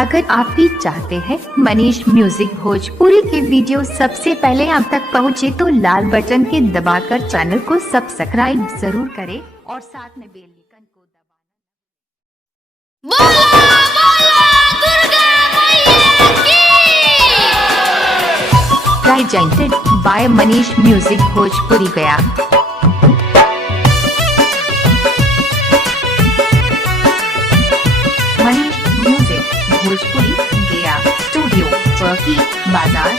अगर आप भी चाहते हैं मनीष म्यूजिक भोजपुरी के वीडियो सबसे पहले आप तक पहुंचे तो लाल बटन के दबाकर चैनल को सब्सक्राइब जरूर करें और साथ में बेल आइकन को दबाना। Presented by Manish music Bhojpuri Gaya. Manish music Bhojpuri Gaya studio Chauki Bazar.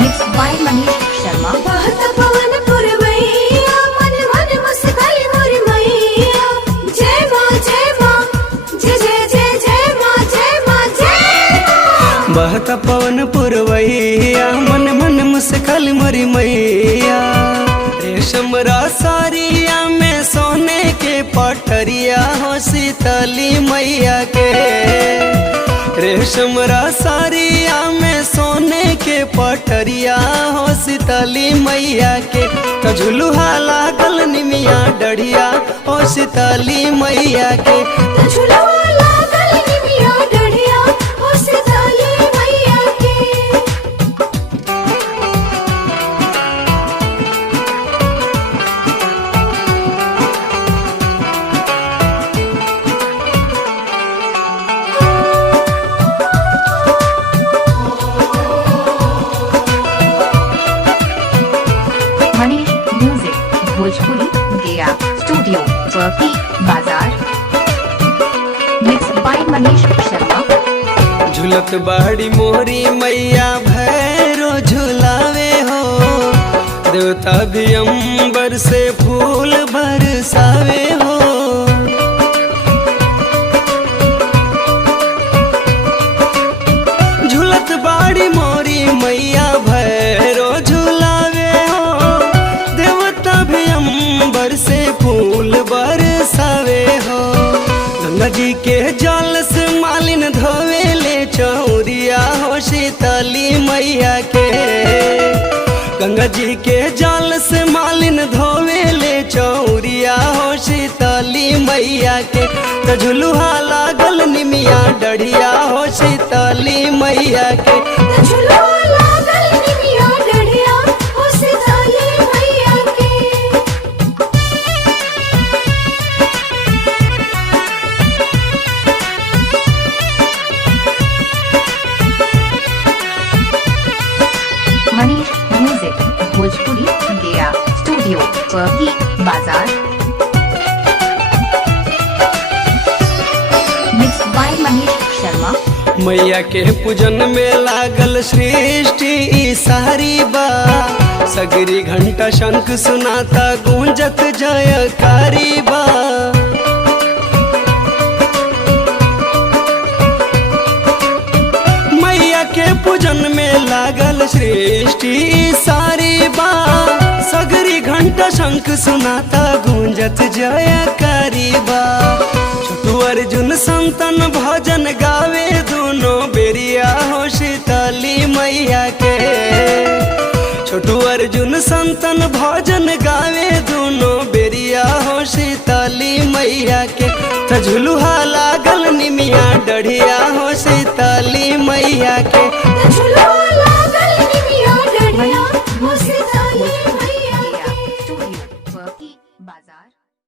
Mix by Manish Sharma. बहत पवन पुरवैया मन मन मुस्काई मोरी मैया। जय माँ जय माँ जय जय जय जय माँ जय माँ जय माँ। बहता पवन पुरवैया मन मन मुस्काई मोरी मैया। रेशम साड़िया में सोने के पटरिया हो शीतली मैया के। रेशम साड़िया में सोने के पटरिया हो शीतली मैया के। तो झुलुहा लागल निमिया डढ़िया हो शीतली मैया के। झुलवा लागल निमिया डढ़िया हो शीतली मैया के। Manish music Bhojpuri Gaya studio Chauki Bazar. Mix by Manish Sharma. झुलत बाड़ी मोरी मैया भैरो झुलावे हो। देवता भी अंबर से फूल बरसावे हो। झुलत बाड़ी मोरी मैया भैरो झुलावे हो। देवता भी अंबर से फूल बरसावे हो। गंगा जी के जल से मालिन धोवे ले चौरिया हो शीतली मैया के। गंगा जी के जल से मालिन धोवे ले चौरिया हो शीतली मैया के। तो झुलुहा लागल निमिया डढ़िया हो शीतली मैया के। झुलवा लागल निमिया डढ़िया हो शीतली मैया के। Manish music Bhojpuri Gaya studio Chauki Bazar. Mix by Manish Sharma. मैया के पूजन में लागल सृष्टि ई सारी बा। सगरी घंटा शंख सुनाता गूंजत जयकारी बा। मैया के पूजन में लागल सृष्टि ई सारी बा। सगरी घंटा शंख सुनाता गूंजत जयकारी बा। छोटू अर्जुन संतन भजन गावे दोनों बेरिया हो शीतली मैया के। छोटू अर्जुन संतन भजन गावे दोनों बेरिया हो शीतली मैया के। तो झुलुहा लागल निमिया डढ़िया हो शीतली मैया के। झुलवा लागल निमिया डढ़िया मनीष हो शीतली भोजपुरी मैया गया के। स्टूडियो चौकी बाजार।